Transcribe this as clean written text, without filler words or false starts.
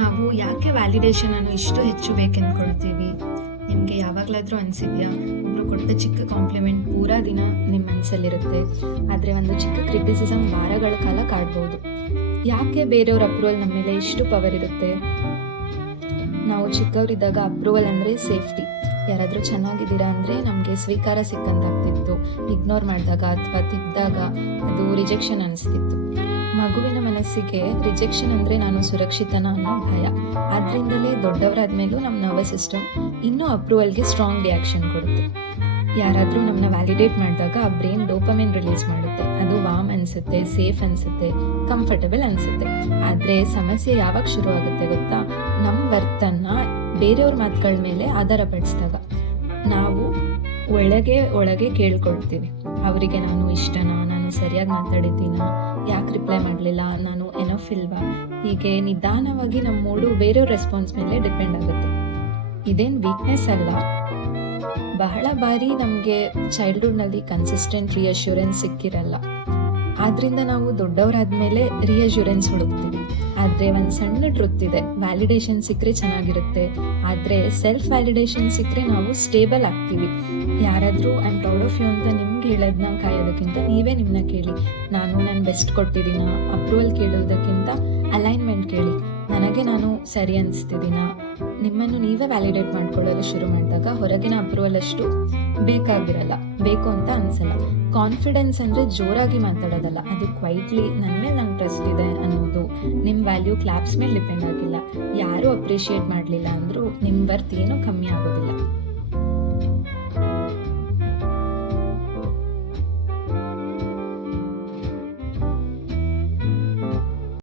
ನಾವು ಯಾಕೆ ವ್ಯಾಲಿಡೇಷನನ್ನು ಇಷ್ಟು ಹೆಚ್ಚು ಬೇಕೆಂದ್ಕೊಳ್ತೀವಿ? ನಿಮಗೆ ಯಾವಾಗಲಾದರೂ ಅನಿಸಿದೆಯಾ? ಒಬ್ಬರು ಕೊಟ್ಟ ಚಿಕ್ಕ ಕಾಂಪ್ಲಿಮೆಂಟ್ ಪೂರಾ ದಿನ ನಿಮ್ಮ ಮನಸ್ಸಲ್ಲಿರುತ್ತೆ, ಆದರೆ ಒಂದು ಚಿಕ್ಕ ಕ್ರಿಟಿಸಿಸಮ್ ವಾರಗಳ ಕಾಲ ಕಾಡ್ಬೋದು. ಯಾಕೆ ಬೇರೆಯವ್ರ ಅಪ್ರೂವಲ್ ನಮ್ಮ ಮೇಲೆ ಇಷ್ಟು ಪವರ್ ಇರುತ್ತೆ? ನಾವು ಚಿಕ್ಕವರಿದ್ದಾಗ ಅಪ್ರೂವಲ್ ಅಂದರೆ ಸೇಫ್ಟಿ. ಯಾರಾದರೂ ಚೆನ್ನಾಗಿದ್ದೀರಾ ಅಂದರೆ ನಮಗೆ ಸ್ವೀಕಾರ ಸಿಕ್ಕಂತಾಗ್ತಿತ್ತು. ಇಗ್ನೋರ್ ಮಾಡಿದಾಗ ಅಥವಾ ತಿದ್ದಾಗ ಅದು ರಿಜೆಕ್ಷನ್ ಅನಿಸ್ತಿತ್ತು. ಮಗುವಿನ ಮನಸ್ಸಿಗೆ ರಿಜೆಕ್ಷನ್ ಅಂದರೆ ನಾನು ಸುರಕ್ಷಿತನ ಅನ್ನೋ ಭಯ. ಆದ್ದರಿಂದಲೇ ದೊಡ್ಡವರಾದ್ಮೇಲೂ ನಮ್ಮ ನರ್ವಸ್ ಸಿಸ್ಟಮ್ ಇನ್ನೂ ಅಪ್ರೂವಲ್ಗೆ ಸ್ಟ್ರಾಂಗ್ ರಿಯಾಕ್ಷನ್ ಕೊಡುತ್ತೆ. ಯಾರಾದರೂ ನಮ್ಮನ್ನ ವ್ಯಾಲಿಡೇಟ್ ಮಾಡಿದಾಗ ಆ ಬ್ರೈನ್ ಡೋಪಮಿನ್ ರಿಲೀಸ್ ಮಾಡುತ್ತೆ. ಅದು ವಾಮ್ ಅನಿಸುತ್ತೆ, ಸೇಫ್ ಅನಿಸುತ್ತೆ, ಕಂಫರ್ಟಬಲ್ ಅನಿಸುತ್ತೆ. ಆದರೆ ಸಮಸ್ಯೆ ಯಾವಾಗ ಶುರು ಆಗುತ್ತೆ ಗೊತ್ತಾ? ನಮ್ಮ ವರ್ತನ್ನ ಬೇರೆಯವ್ರ ಮಾತುಗಳ ಮೇಲೆ ಆಧಾರ ಪಡಿಸಿದಾಗ. ನಾವು ಒಳಗೆ ಕೇಳ್ಕೊಳ್ತೀವಿ, ಅವರಿಗೆ ನಾನು ಇಷ್ಟನಾ, ನಾನು ಸರಿಯಾಗಿ ಮಾತಾಡಿದ್ದೀನಾ, ಯಾಕೆ ರಿಪ್ಲೈ ಮಾಡಲಿಲ್ಲ, ನಾನು ಎನಫ್ ಇಲ್ವಾ? ಹೀಗೆ ನಿಧಾನವಾಗಿ ನಮ್ಮ ಮೂಡು ಬೇರೆಯವ್ರ ರೆಸ್ಪಾನ್ಸ್ ಮೇಲೆ ಡಿಪೆಂಡ್ ಆಗುತ್ತೆ. ಇದೇನು ವೀಕ್ನೆಸ್ ಅಲ್ಲ. ಬಹಳ ಬಾರಿ ನಮಗೆ ಚೈಲ್ಡ್ಹುಡ್ನಲ್ಲಿ ಕನ್ಸಿಸ್ಟೆಂಟ್ ರಿಯಶ್ಯೂರೆನ್ಸ್ ಸಿಕ್ಕಿರಲ್ಲ. ಆದ್ದರಿಂದ ನಾವು ದೊಡ್ಡವರಾದ್ಮೇಲೆ ರಿಯಶ್ಯೂರೆನ್ಸ್ ಹುಡುಕ್ತೀವಿ. ಆದರೆ ಒಂದು ಸಣ್ಣ ಟ್ರುತ್ ಇದೆ, ವ್ಯಾಲಿಡೇಷನ್ ಸಿಕ್ಕರೆ ಚೆನ್ನಾಗಿರುತ್ತೆ, ಆದರೆ ಸೆಲ್ಫ್ ವ್ಯಾಲಿಡೇಷನ್ ಸಿಕ್ಕರೆ ನಾವು ಸ್ಟೇಬಲ್ ಆಗ್ತೀವಿ. ಯಾರಾದರೂ I am proud of you ಅಂತ ನಿಮ್ಗೆ ಹೇಳೋದನ್ನ ಕಾಯೋದಕ್ಕಿಂತ ನೀವೇ ನಿಮ್ಮನ್ನ ಕೇಳಿ, ನಾನು ಬೆಸ್ಟ್ ಕೊಟ್ಟಿದ್ದೀನ? ಅಪ್ರೂವಲ್ ಕೇಳೋದಕ್ಕಿಂತ ಅಲೈನ್ಮೆಂಟ್ ಕೇಳಿ, ನನಗೆ ನಾನು ಸರಿ ಅನಿಸ್ತಿದ್ದೀನ? ನಿಮ್ಮನ್ನು ನೀವೇ ವ್ಯಾಲಿಡೇಟ್ ಮಾಡ್ಕೊಳ್ಳೋದು ಶುರು ಮಾಡಿದಾಗ ಹೊರಗಿನ ಅಪ್ರೂವಲ್ ಅಷ್ಟು ಬೇಕಾಗಿರಲ್ಲ, ಬೇಕು ಅಂತ ಅನಿಸಲ್ಲ. ಕಾನ್ಫಿಡೆನ್ಸ್ ಅಂದರೆ ಜೋರಾಗಿ ಮಾತಾಡೋದಲ್ಲ, ಅದು ಕ್ವೈಟ್ಲಿ ನನ್ನ ಮೇಲೆ ನಂಗೆ ಟ್ರಸ್ಟ್ ಇದೆ ಅನ್ನೋದು. ನಿಮ್ಮ ವ್ಯಾಲ್ಯೂ ಕ್ಲಾಪ್ಸ್ ಮೇಲೆ ಡಿಪೆಂಡ್ ಆಗಿಲ್ಲ. ಯಾರೂ ಅಪ್ರಿಷಿಯೇಟ್ ಮಾಡಲಿಲ್ಲ ಅಂದರೂ ನಿಮ್ಮ ವರ್ತ್ ಏನೂ ಕಮ್ಮಿ ಆಗೋದಿಲ್ಲ.